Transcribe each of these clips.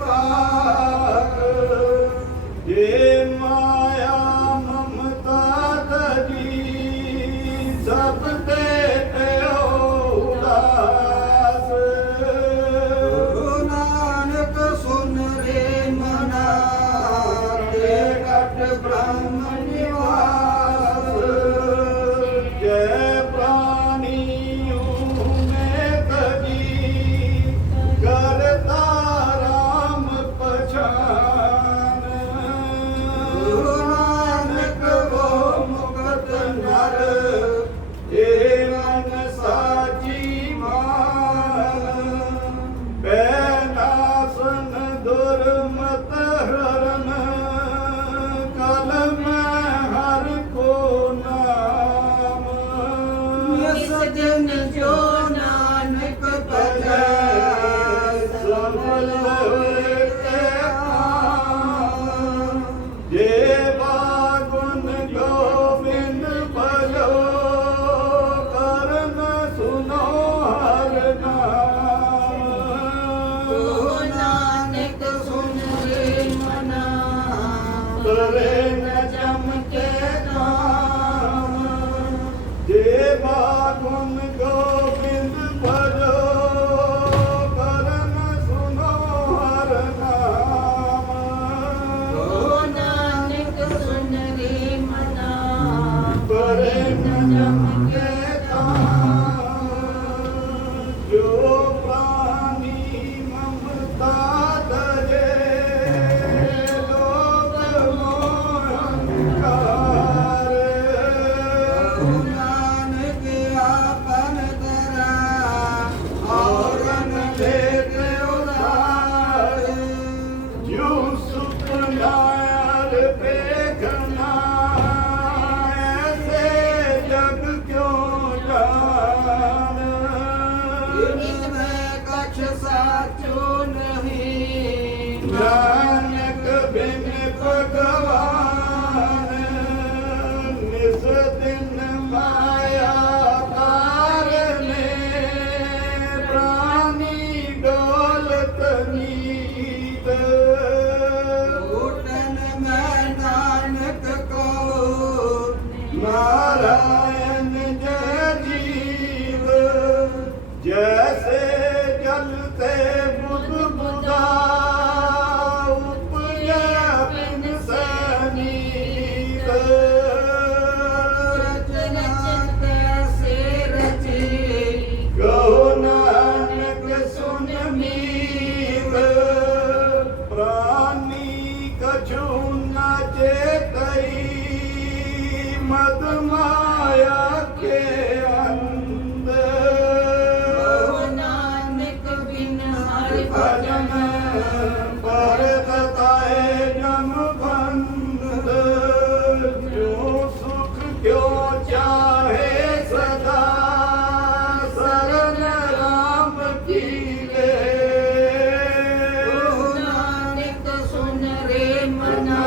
पार। ये माया ममता तजी सब देते उदास। नानक सुन रे मना ते घट ब्रह्म निवास। जय प्राणियों में तजी करता राम पहचान। नानक वो मुक्त नर ये मन साची मान। बैनासन दुर्मत हरन कलम हर को नाम। सजन जो नानक भजै सफल होए ते काम। जे बागुन गोविंद भजो करन सुनो हर नाम। नानक सुन रे मना करे न चमके नाम। जे बागुन गोविंद भजो करन सुनो हर नाम। नानक सुन रे मना करे न चमके नाम। जो प्राणी ममता धरे लोक मोह अहंकार। नानक आपन करा औरन लेते उधार। जो सुख नार देखना ऐसे जग क्यों जान। इनमें कछ साचो नहीं नानक बिन भगवान। निस दिन माया कारणे प्राणी डोलत नीत। घुटन में नानक को नारायण जय जीव। जैसे जलते बुध बुधा उपजे बिन सनीत। कहो नानक सुन मीत। प्राणी कछु न चेतई मद माया के अंदर। नानक बिन हरि भजन पर तताए जम बंद। जो सुख क्यों चाहे सदा शरण राम की ले। नानक सुन रे मना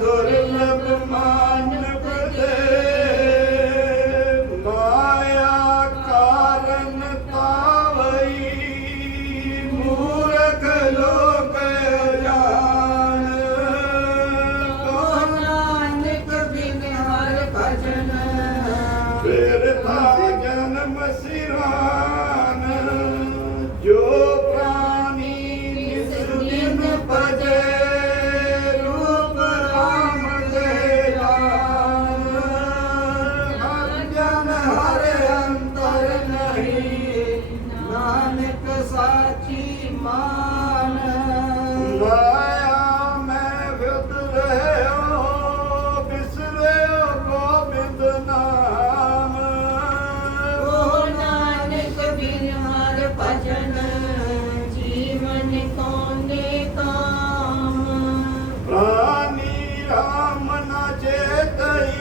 दुर्लभ मानव दे। माया कारण तावई मूर्ख लोग जान। नानक बिन हर भजन फिर था जन्म सिरान। जो प्राणी निस दिन भजे रूप राम के जान। हर जन हर अंतर नहीं नानक साची मान। माया में व्यत रहे हो बिसरे हो गोविंद नाम। नानक बिन हर भजन जीवन कोने काम। प्राणी राम न चेतई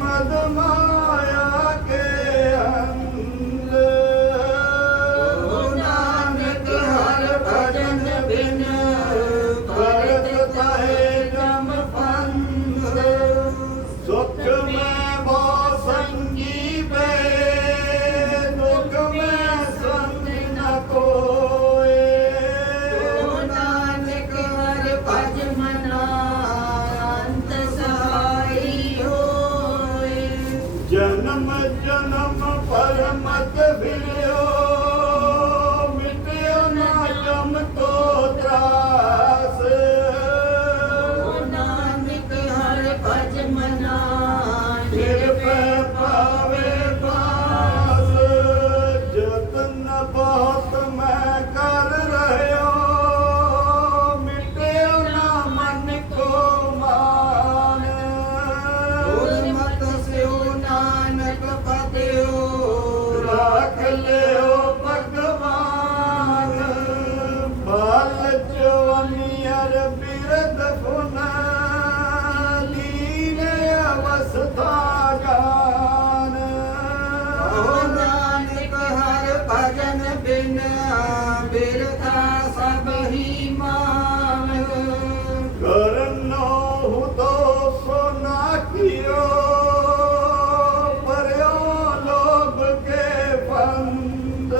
मद माया के अंदर। नानक हर भजन बिन भरत कहे जम पंथ। सुख में वो संगी बे दुख में संग न कोय। बाल जवानियर बिरद फुना दीन अवस्था गान कहो नानक हर भजन बिन बिरथा सब ही मान करनो तो सोना कियो पर्यो लोग के फंद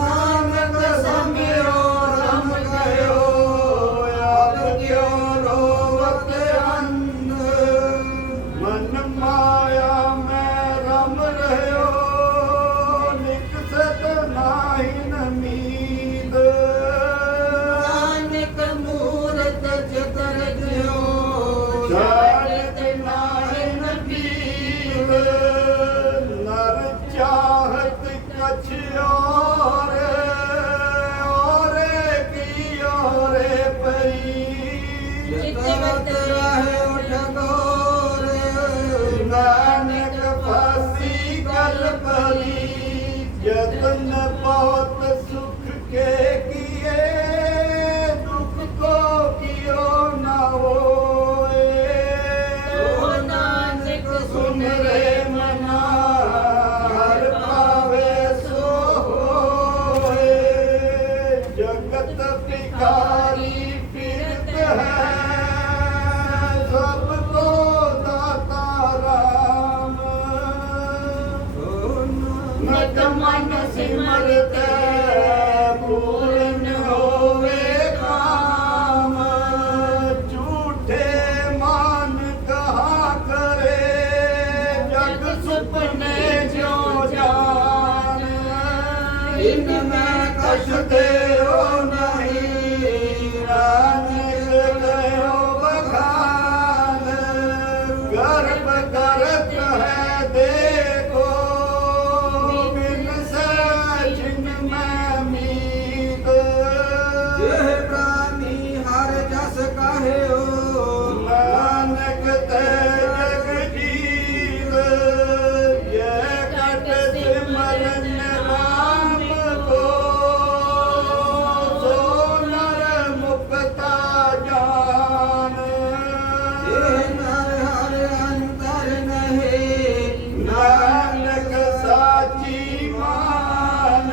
नानक समिरो रम गयो आप क्यों रोवत अंध मन माया में रम रह्यो निकसत नाही नींद नानक मूरत चितर दियो शायद नाही पीर नर चाहत कछ और की और पई चितवत रहे उठ गौर नानक फांसी गल पली जतन बहुत सुख के किए दुख को कियो न होए तो नानक सुन रे मना हर पावे सो होए जगत भिखारी पीड़ित है सबको दाता राम नत मन सिमरत पूर्ण होवे काम झूठे मान कहा करे जग सुपने जो जान इनमें कछ तेरो नहीं नानक गयो बखान गर्भ करत है देखो बिन सचिन में मीत देह प्राणी हर जस कहे नानक तेज जीव ये कट सिमरन राम को सो नर मुक्ता जान देह नर हर अंतर नहीं नानक साची मान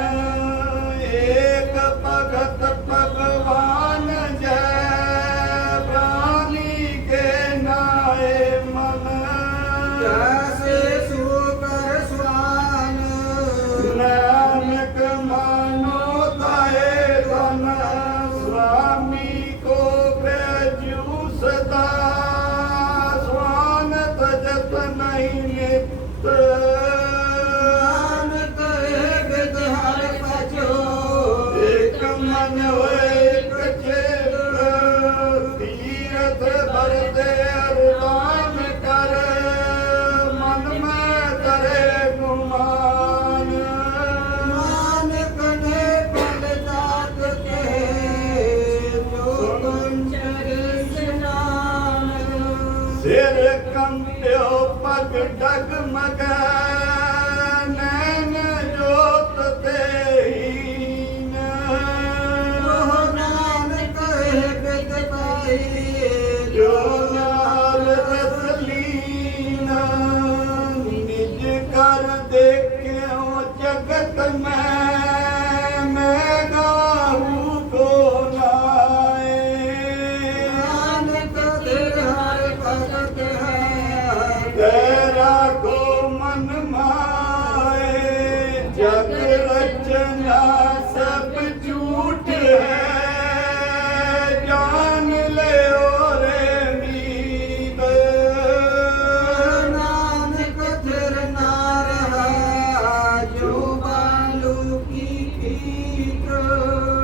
एक भगत भगवान जय प्राणी के नाए मन जैसे सुकर स्वान नानक मानो ताए धन स्वामी को भेजू सदा स्वान तजत नहीं नित नानक विद हर भजो एक मन एक चित तीरथ भर दे अरदान कर मन में करे गुमान नानक ने पल जात के जो कुंचर स्नान सिर कंप्यो पग डगमग नैन जोत तेहीन ओह नानक विद पाई जो नाल रसलीन निज कर देखो जगत में मैं गाहू को नाए नानक दिल हर भगत है तेरा को मन माए जग रचना सब झूठ है जान ले रे मीत नानक थिर नार जो बालू की पीत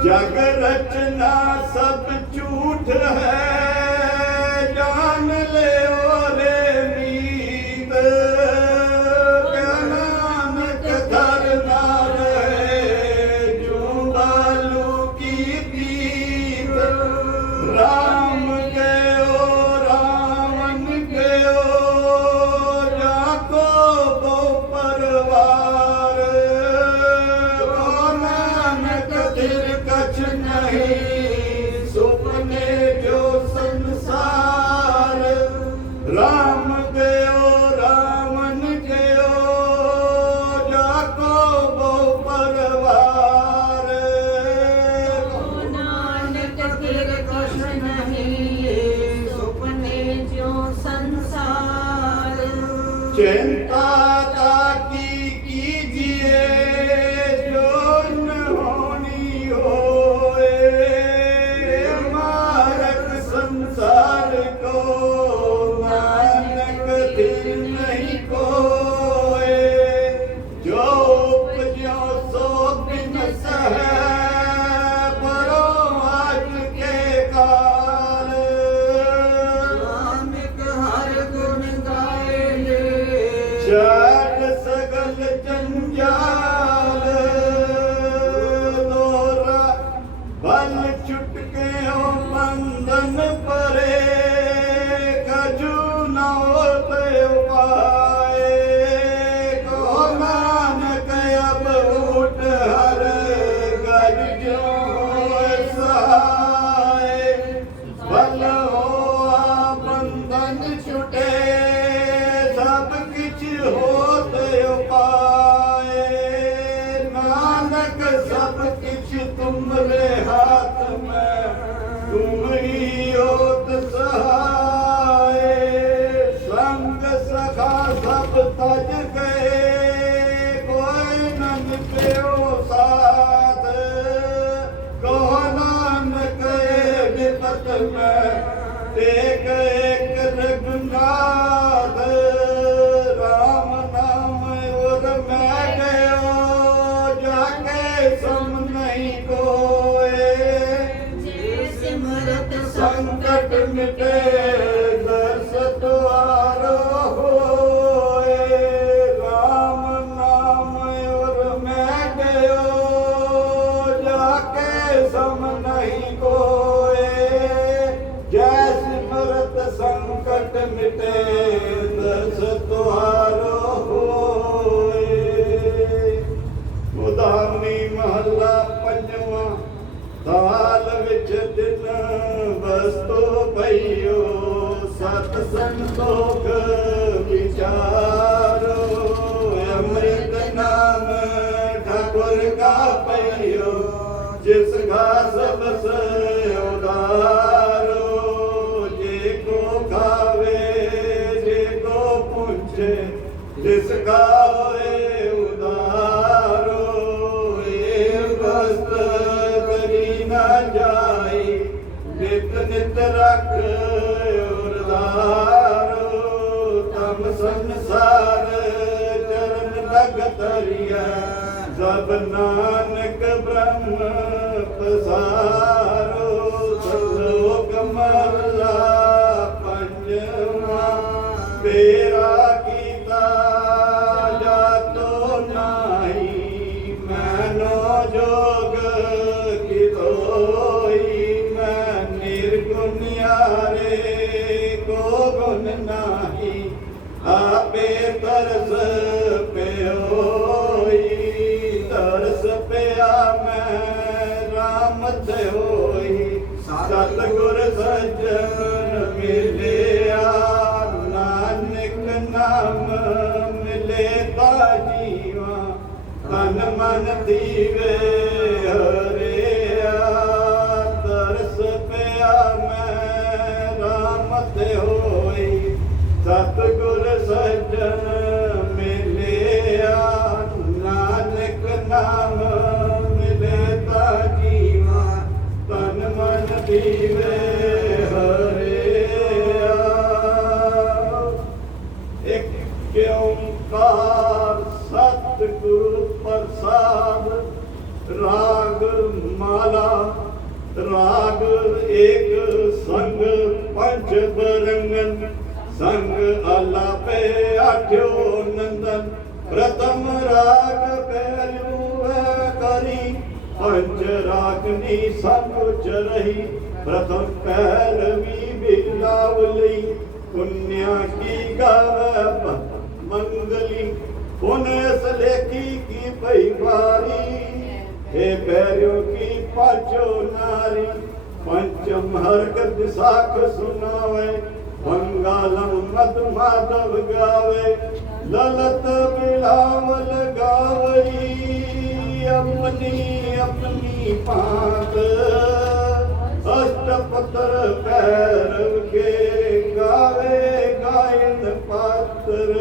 जग रचना सब झूठ है जान ले रे मीत क्या नानक धर ना रहे जो बालू की पीत राम गयो रावण गयो जाको बो परवार को नानक दिल कछ न नहीं सुपने जो संसार राम गयो रामन गयो जाको वो परवार नानक फिर कुछ नहीं सुपने जो संसार चिंता ताकी कीजिए जो न होनी होए मारक संसार को नानक दिल नहीं कोए जो उपजो सो बिन सहे बरो आज के काल नानक हर गुण गाए ले जाट सगल जंजाल दोरा बल छुटके ओ बंधन परे कजू न होते उपाय को नानक अब उठ हर गज जो सहाय बल हो बंधन छुटे सब किछ होत उपाय नानक सब किछ तुमरे हाथ में तुम ही होत सहाय संग सखा सब तज गए कोई न निपयो साथ कहो नानक विपत में टेक एक रघुनाथ राम नाम और मैं गयो जाके सम नहीं कोए जे सिमरत संकट मिटे दर्श द्वारो होए राम नाम और मैं गयो जाके सम नहीं कोए जय सिमरत संकट मिटे दर्श द्वारो होए उदानी महला पंजवा दाल विच दिन वस्तु पइयो सत संतोख विचारो अमृत नाम ठाकुर का पइयो जिस घास बस उदारो जे को खावे जे को पूछे जिसका होए उदारो ये वस्त करी न जाई नित नित रख उदारो तम संसार चरण लग तरिया सब नानक ब्रह्म पसारो सलोक महला पंजवा तेरा कीता जातो नाही मैनो जोग कितोई मैं निर्गुण यारे को गुण नाही आपे तरस पे होई तरस पिया मैं राम ते होई सतगुर सज्जन मिलिया नानक नाम मिले ता जीवा तन मन दीवे हरिया तरस पिया मैं राम ते होई सतगुर सज्जन मिलिया नानक नाम मिले ता जीवा तन मन दीवे हरिया एक ओंकार सतगुरु प्रसाद राग माला राग एक संग पंच बरंगन संग आलापे आठ्यो नंदन प्रथम राग पहलू करी पंच रागनी संग रही प्रथम पहलवी बिलावली पुण्य की गाव मंगली पुण्य सलेखी की पई बारी हे पैरों की पाछो नारी पंचम हरक विसाख सुनावे बंगालम मद माधव गावे ललत बिलावल गावई अपनी अपनी पात अष्टपत्र पैरव के गावे गायन पात्र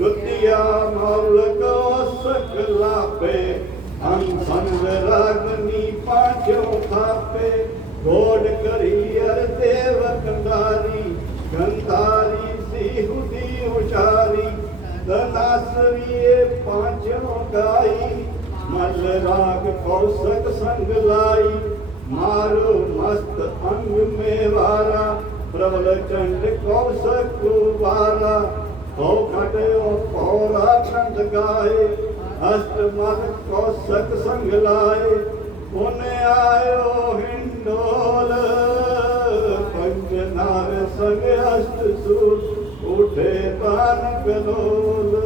गुतिया मौल को सकला पे हम संग रागनी पाछो थापे गोड करियर देव कंधारी गंधारी सिहुदी उचारी दनासविए पांचों गाई मल राग कौशक संग लाई मारो मस्त अंग में वारा प्रबल चंड कौशक कुवारा कौ खटयो पौरा कंध गाए अष्ट मद कौशक संग लाए पुण्य आयो हिंडोल पंचनार संग अष्ट सूर उठे तान गलोल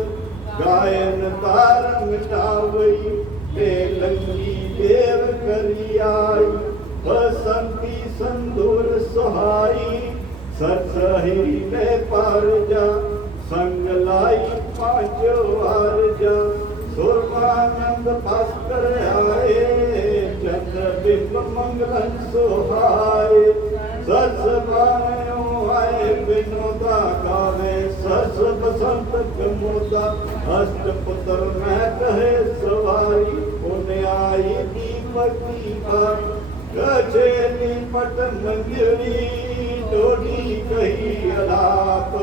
गायन तार मिटावई लंगी देव करी आई बसंती संदूर सुहाई सरसही में पार जा संग लाई पांचो आर जा सुरमानंद भास्कर आए चंद्र बिंब मंगलन सुहाए सरस बायो आए विनोदा गावे सरस बसंत कमोदा अष्टपुत्र मैं कहे सवारी पुण्य आई दीपकी बार गजे निपट मंजरी डोडी कही अलाप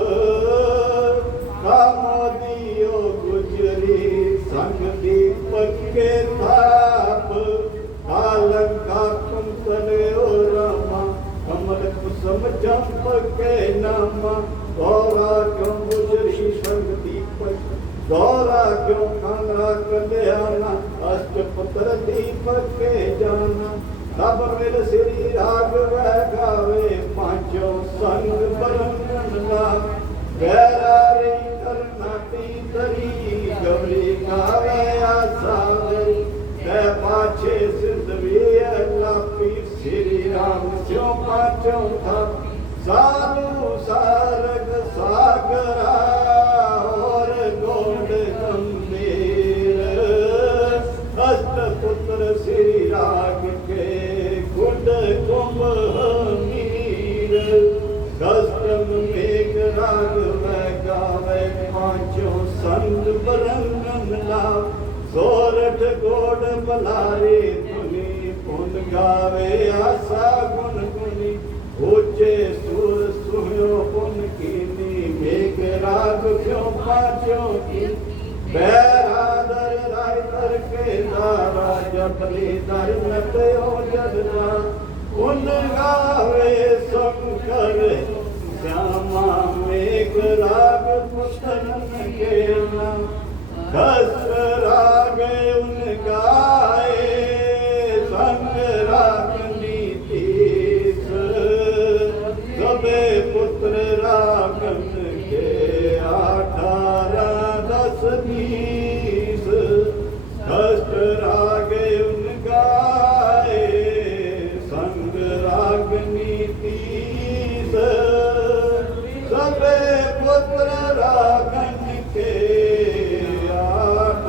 कामोदियो गुजरी संग दीपक के थाप अलंका कुंतल रामा कमल कुसुम चंपक के नामा गौरा क्यों गुजरी संग दीपक गौरा क्यों कांगड़ा कल्याणा अष्टपुत्र दीपक के जाना तब मिल श्री राघव गावे पांचों संग बरंगना गैरारी करनाटी तरी गौरी गावे आसावे ते पाछे सिंधवी लापी श्री राम स्यों पांचों था साधु सारग सागरा और गोड गंभीर अष्टपुत्र श्री राग के गुड कुंभ मीर कष्टम मेघ राग गावे पांचों संग बरंगन लाव सोरठ गोड बलारे धुनी पुन गावे आशा गुण गुनी ऊंचे सुर सुह्यो पुन कीनी मेघ राग क्यों पांचों की बैरादर रायतर के दारा जपली दर नटयो जदना उन गावे शंकर श्यामा मेघ राग पुतन के नाम दस राग उन गाए संग राग नीतीश सबे पुत्र रागन के 18 10 20 अष्ट राग उन गाए संग राग नीतीश सबे पुत्र रागन के 18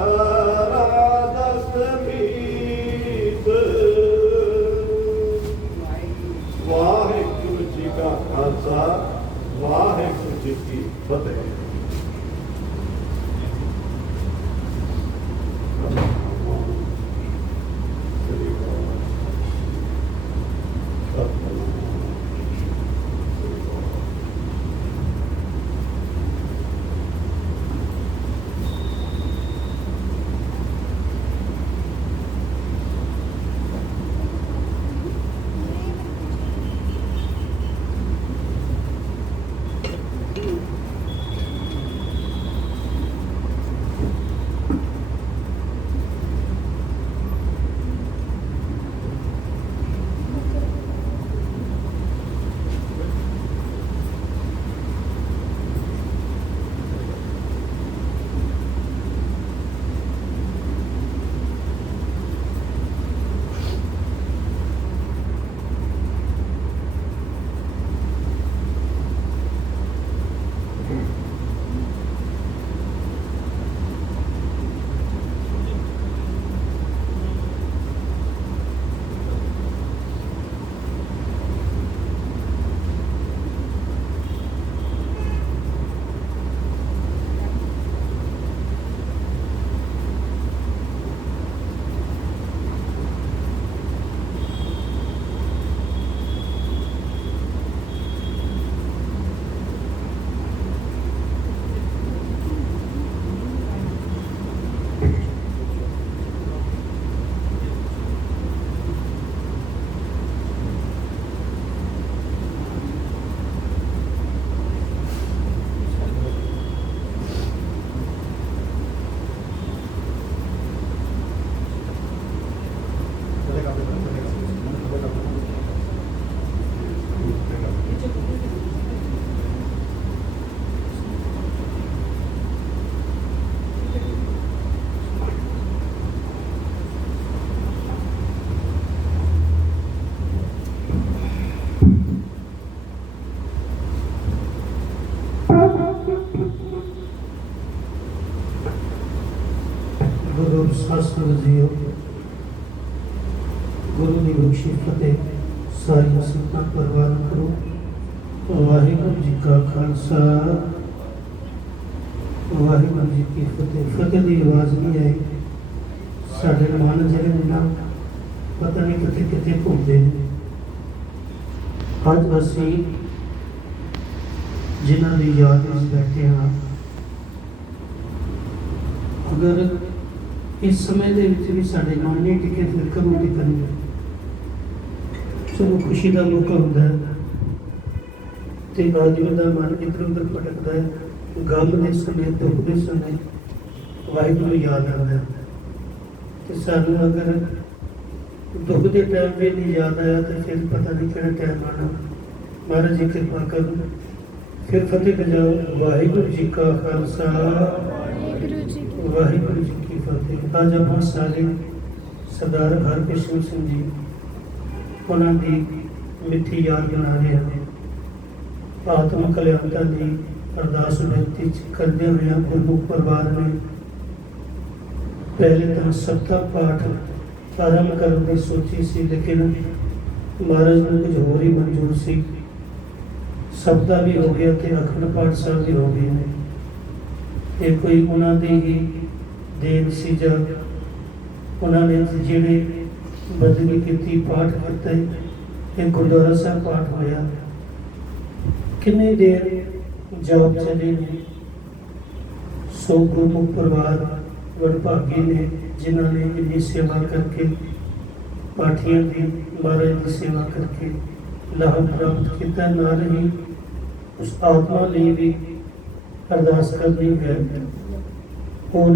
ਸਾਸਤ੍ਰ ਜੀਓ ਗੁਰੂ ਦੀ ਬਖਸ਼ੀ ਫਤਿਹ ਸਾਰੀਆਂ ਸੰਗਤਾਂ ਪਰਵਾਨ ਕਰੋ। ਵਾਹਿਗੁਰੂ ਜੀ ਕਾ ਖਾਲਸਾ ਵਾਹਿਗੁਰੂ ਜੀ ਕੀ ਫਤਿਹ। ਫਤਿਹ ਦੀ ਆਵਾਜ਼ ਨਹੀਂ ਆਈ, ਸਾਡੇ ਮਨ ਜਿਹੜੇ ਨੇ ਨਾ ਪਤਾ ਨਹੀਂ ਕਿੱਥੇ ਕਿੱਥੇ ਘੁੰਮਦੇ ਨੇ। ਅੱਜ ਅਸੀਂ ਜਿਨ੍ਹਾਂ ਦੀ ਯਾਦ ਵਿੱਚ ਬੈਠੇ ਹਾਂ, ਅਗਰ ਇਸ ਸਮੇਂ ਦੇ ਵਿੱਚ ਵੀ ਸਾਡੇ ਮਨ ਨਹੀਂ ਟਿਕੇ ਫਿਰ ਕਦੋਂ ਟਿਕਣਗੇ। ਚਲੋ ਖੁਸ਼ੀ ਦਾ ਮੌਕਾ ਹੁੰਦਾ ਹੈ ਤੇ ਆਦਮੀ ਦਾ ਮਨ ਇੱਧਰ ਉੱਧਰ ਭਟਕਦਾ ਹੈ, ਗਮ ਦੇ ਸਮੇਂ ਦੁੱਖ ਦੇ ਸਮੇਂ ਵਾਹਿਗੁਰੂ ਯਾਦ ਆਉਂਦਾ ਹੈ। ਤੇ ਸਾਨੂੰ ਅਗਰ ਦੁੱਖ ਦੇ ਟਾਈਮ ਵੀ ਨਹੀਂ ਯਾਦ ਆਇਆ ਤਾਂ ਫਿਰ ਪਤਾ ਨਹੀਂ ਕਿਹੜਾ ਟਾਈਮ ਆਉਣਾ। ਮਹਾਰਾਜ ਜੀ ਕਿਰਪਾ ਕਰਨ। ਫਿਰ ਫਤਿਹ ਬਜਾਓ। ਵਾਹਿਗੁਰੂ ਜੀ ਕਾ ਖਾਲਸਾ ਵਾਹਿਗੁਰੂ ਜੀ ਕੀ ਫਤਿਹ। ਅੱਜ ਆਪਾਂ ਸਾਰੇ ਸਰਦਾਰ ਹਰਕ੍ਰਿਸ਼ਨ ਸਿੰਘ ਜੀ ਉਹਨਾਂ ਦੀ ਮਿੱਠੀ ਯਾਦ ਬਣਾ ਰਹੇ ਹਾਂ। ਆਤਮ ਕਲਿਆਣਤਾ ਦੀ ਅਰਦਾਸ ਬੇਨਤੀ ਕਰਦੇ ਹੋਏ ਗੁਰਮੁਖ ਪਰਿਵਾਰ ਨੇ ਪਹਿਲੇ ਤਾਂ ਸਪਤਾ ਪਾਠ ਆਰੰਭ ਕਰਨ ਦੀ ਸੋਚੀ ਸੀ, ਲੇਕਿਨ ਮਹਾਰਾਜ ਨੂੰ ਕੁਝ ਹੋਰ ਹੀ ਮਨਜ਼ੂਰ ਸੀ। ਸਪਤਾ ਵੀ ਹੋ ਗਿਆ ਤੇ ਅਖੰਡ ਪਾਠ ਸਾਹਿਬ ਵੀ ਹੋ ਗਏ ਨੇ। ਇਹ ਕੋਈ ਉਹਨਾਂ ਦੀ ਹੀ ਦੇਣ ਸੀ ਜਾਂ ਉਹਨਾਂ ਨੇ ਜਿਹੜੇ ਬਦਲੀ ਕੀਤੀ ਪਾਠ ਕੀਤਾ। ਇਹ ਗੁਰਦੁਆਰਾ ਸਾਹਿਬ ਪਾਠ ਹੋਇਆ। ਕਿੰਨੀ ਦੇਰ ਜਾਪ ਚੱਲੇ ਨੇ। ਸੋ ਗੁਰਮੁਖ ਪਰਿਵਾਰ ਵਡਭਾਗੀ ਨੇ ਜਿਨ੍ਹਾਂ ਨੇ ਇੰਨੀ ਸੇਵਾ ਕਰਕੇ ਪਾਠੀਆਂ ਦੀ ਮਹਾਰਾਜ ਦੀ ਸੇਵਾ ਕਰਕੇ ਲਾਭ ਪ੍ਰਾਪਤ ਕੀਤਾ। ਨਾਲ ਹੀ ਉਸ ਆਤਮਾ ਲਈ ਵੀ ਅਰਦਾਸ ਕਰਨੀ ਹੈ। ਹੁਣ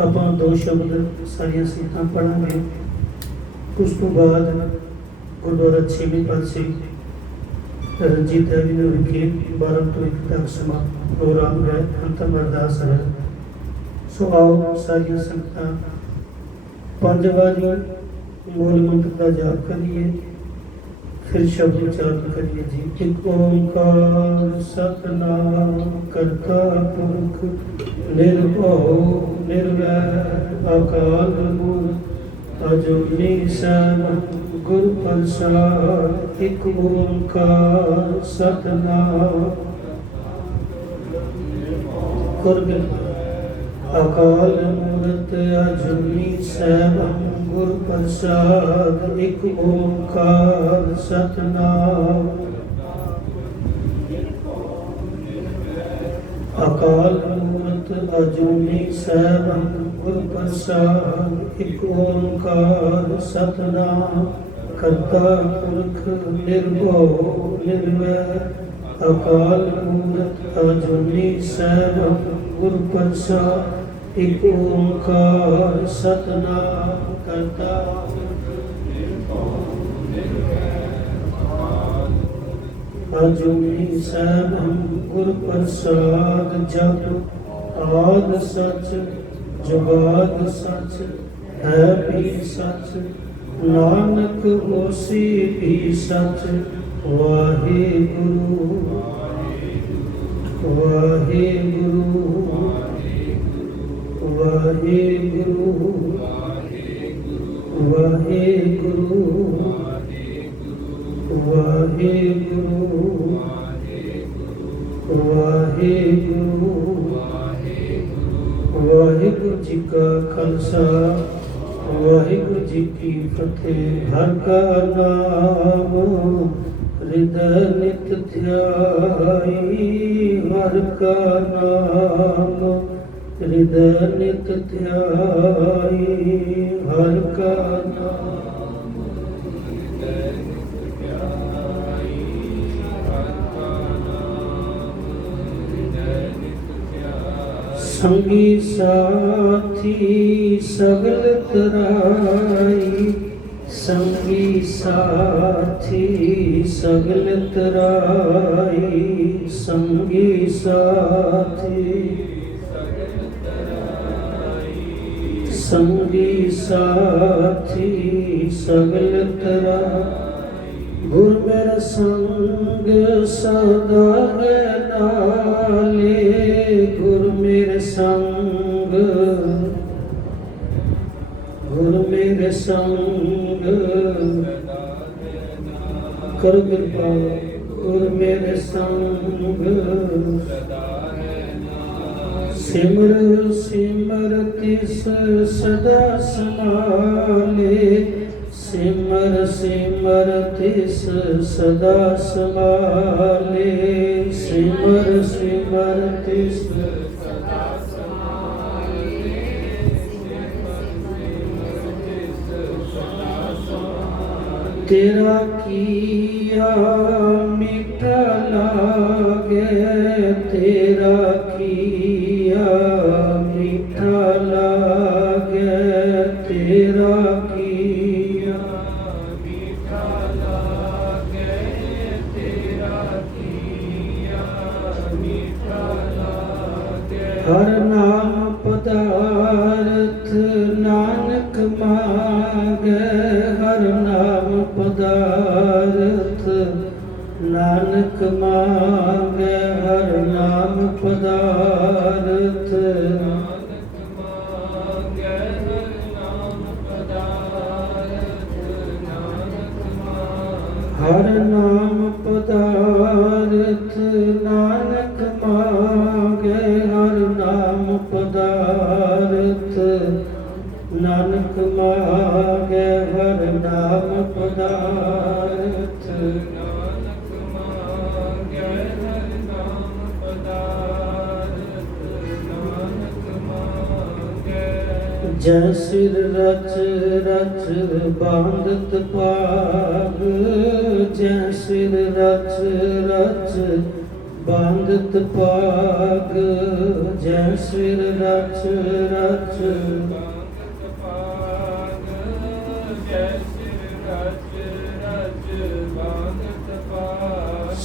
ਆਪਾਂ ਦੋ ਸ਼ਬਦ ਸਾਰੀਆਂ ਸੰਗਤਾਂ ਪੜ੍ਹਾਂਗੇ। ਉਸ ਤੋਂ ਬਾਅਦ ਗੁਰਦੁਆਰਾ ਛੇਵੀਂ ਪਾਤਸ਼ਾਹੀ ਰਣਜੀਤ ਐਵੀਨਿਊ ਵਿਖੇ 12 ਤੋਂ 1 ਤੱਕ ਸਮਾਂ ਪ੍ਰੋਗਰਾਮ ਹੈ। ਅੰਤਮ ਅਰਦਾਸ ਹੈ। ਸੋ ਆਓ ਸਾਰੀਆਂ ਸੰਗਤਾਂ 5 ਵਾਰੀ ਮੂਲ ਮੰਤਰ ਦਾ ਜਾਪ ਕਰੀਏ, ਫਿਰ ਸ਼ਬਦ ਉਚਾਰਨ ਕਰੀਏ ਜੀ। ਇੱਕ ਓੰਕਾਰ ਸਤਿਨਾਮ ਕਰਤਾ ਪੁਰਖ ਨਿਰਭਉ ਨਿਰਵੈਰ ਅਕਾਲ ਮੂਰਤ ਅਜੂਨੀ ਸੈਭੰ ਗੁਰ ਪ੍ਰਸਾਦਿ। ਇੱਕ ਓੰਕਾਰ ਸਤਿਨਾਮ ਗੁਰ ਅਕਾਲ ਮੂਰਤ ਅਜੂਨੀ ਸੈਭੰ ਗੁਰ ਪ੍ਰਸਾਦਿ। ਇੱਕ ਓੰਕਾਰ ਸਤਿਨਾਮ ਅਕਾਲ ਮੂਰਤ ਅਜੂਨੀ ਸੈਭੰ ਗੁਰ ਪ੍ਰਸਾਦਿ। ਇੱਕ ਓੰਕਾਰ ਸਤਿਨਾਮ ਕਰਤਾ ਪੁਰਖ ਨਿਰਭਉ ਨਿਰਵੈਰ ਅਕਾਲ ਮੂਰਤ ਅਜੂਨੀ ਸੈਭੰ ਗੁਰ ਪ੍ਰਸਾਦਿ। ਇੱਕ ਓੰਕਾਰ ਸਤਿਨਾਮ ਕਰਤਾ ਅਜੂਨੀ ਸੈਭੰ ਗੁਰ ਪ੍ਰਸਾਦਿ। ਜਪ ਆਦਿ ਸਚ ਜੁਗਾਦ ਸਚ ਹੈ ਵੀ ਸਚ ਨਾਨਕ ਹੋਸੀ ਵੀ ਸਚ। ਵਾਹਿਗੁਰੂ ਵਾਹਿਗੁਰੂ ਵਾਹਿਗੁਰੂ ਵਾਹਿਗੁਰੂ ਵਾਹਿਗੁਰੂ ਵਾਹਿਗੁਰੂ। ਵਾਹਿਗੁਰੂ ਜੀ ਕਾ ਖਾਲਸਾ ਵਾਹਿਗੁਰੂ ਜੀ ਕੀ ਫਤਿਹ। ਹਰਿ ਕਾ ਨਾਮ ਹਿਰਦੈ ਨਿਤ ਧਿਆਈ। ਹਰਿ ਕਾ ਨਾਮ ਹਿਰਦੈ ਨਿਤ ਧਿਆਈ। ਹਰਿ ਕਾ ਨਾਮ ਹਿਰਦੈ ਨਿਤ ਧਿਆਈ। ਹਰਿ ਕਾ ਨਾਮ ਹਿਰਦੈ ਨਿਤ ਧਿਆਈ। ਸੰਗੀ ਸਾਥੀ ਸਗਲ ਤਰਾਈ। ਸੰਗੀ ਸਾਥੀ ਸਗਲ ਤਰਾਈ। ਸੰਗੀ ਸਾਥੀ ਸੰਗੀ ਸਾਥੀ ਸਗਲ ਤਰਾਈ। ਗੁਰ ਮੇਰਾ ਸੰਗ ਸਦਾ ਹੈ ਨਾਲੇ। ਗੁਰ ਮੇਰੇ ਸੰਗ संग कर कृपा गुर मेरे संग सिमर सिमर तिस सदा समाले सिमर सिमर तिस सदा समाले सिमर सिमर तिस तेरा किया मीठा लागे तेरा किया मीठा लागे तेरा किया मीठा लागे तेरा किया मीठा लागे हर नाम पदार्थ नानक मांगे हर नाम पदार्थ नानक मांगे हर नाम पदार्थ नानक मांगे हर नाम पदार्थ नानक मांगे हर नाम पदार्थ नानक मांगे हर नाम पदार्थ नानक मांगे हर नाम पदार्थ नानक मांगे हर नाम पदार्थ नानक मांगे जय सिर रच रच बांधत पाग जय सिर रच रच बांधत पाग जय सिर रच रच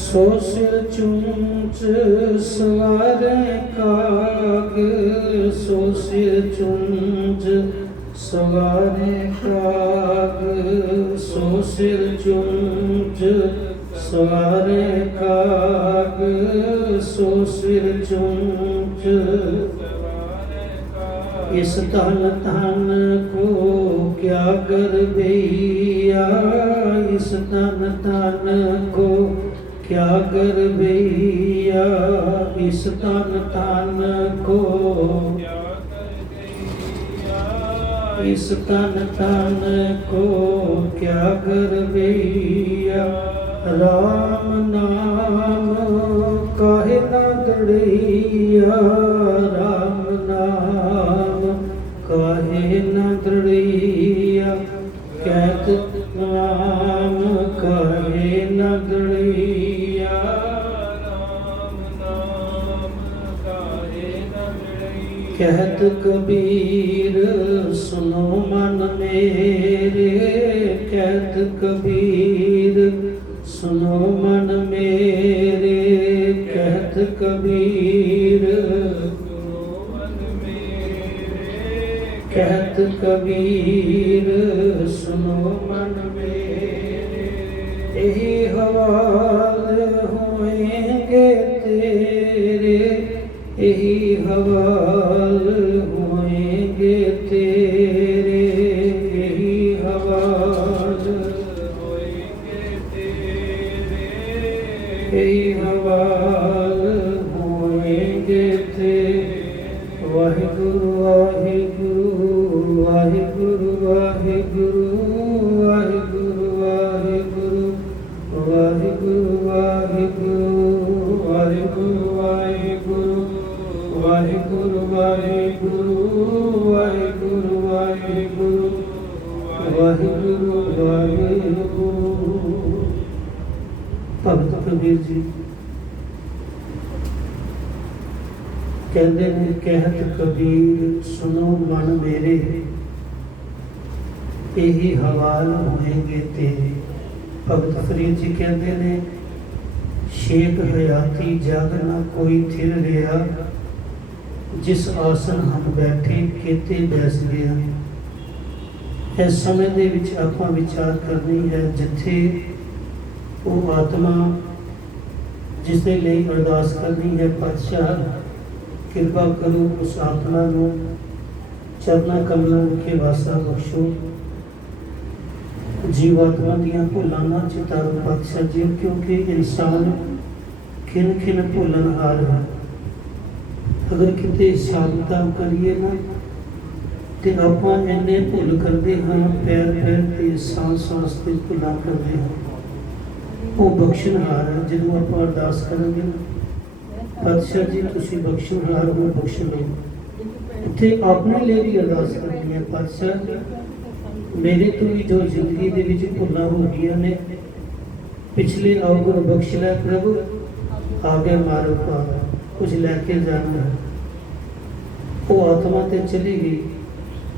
सो सिर चूंच सवारे काग सो सिर चूंच सवारे काग सो सिर चूंच सवारे काग सो सिर चूंच इस तन तन को क्या कर भैया इस तन तन को क्या कर भैया इस तन तन को इस तन तन को क्या कर भैया राम नाम काहे ना दृढ़िया राम नाम काहे ना दृढ़िया कहत नाम काहे ना दृढ़िया राम नाम काहे ना दृढ़िया कहत कबीर सुनो मन मेरे कहत कबीर सुनो मन मेरे कहत कबीर सुनो मन मेरे कहत कबीर सुनो मन मेरे यही हवाल होएंगे तेरे यही हवाल होएंगे तेरे यही हवाल यही हवाल होएंगे थे वाहिगुरु वाहिगुरु वाहिगुरु वाहिगुरु वाहिगुरु वाहिगुरु वाहिगुरु वाहिगुरु वाहिगुरु वाहिगुरु वाहिगुरु वाहिगुरु वाहिगुरु वाहिगुरु वाहिगुरु वाहिगुरु भगत कबीर जी कहते ने कहत कबीर सुनो मन मेरे यही हवाल होएंगे तेरे भगत फरीद जी कहते ने शेख हयाती जग ना कोई थिर रहा जिस आसन हम बैठे केते बैस गया इस समय दे विच आपां विचार करनी है जिथे वो आत्मा जिसके लिए अरदास करनी है पातशाह कृपा करो उस आत्मा को चरना कमलों के वासा बख्शो जीवात्मा दियां भुलां ना चितारो पातशाह जी, क्योंकि इंसान खिन खिन भुलन हार है। अगर किते हिसाब किताब करिए ना तो आपां इन्ने भुल करते हाँ, पैर पैर ते सांस सांस ते भुलां करते हैं। वो बख्शनहार है। जो आप अरदास करेंगे ना, पातशाह जी तुसीं बख्शनहार हो, बख्श लो। इत्थे अपने लिए भी अरदास करनी है, पातशाह मेरे तो भी जो जिंदगी दे विच भुलां हो गई ने, पिछले अवगुण बख्श लै प्रभु, आगे मारो पार, कुछ लैके जाना है। वो आत्मा ते चली गई,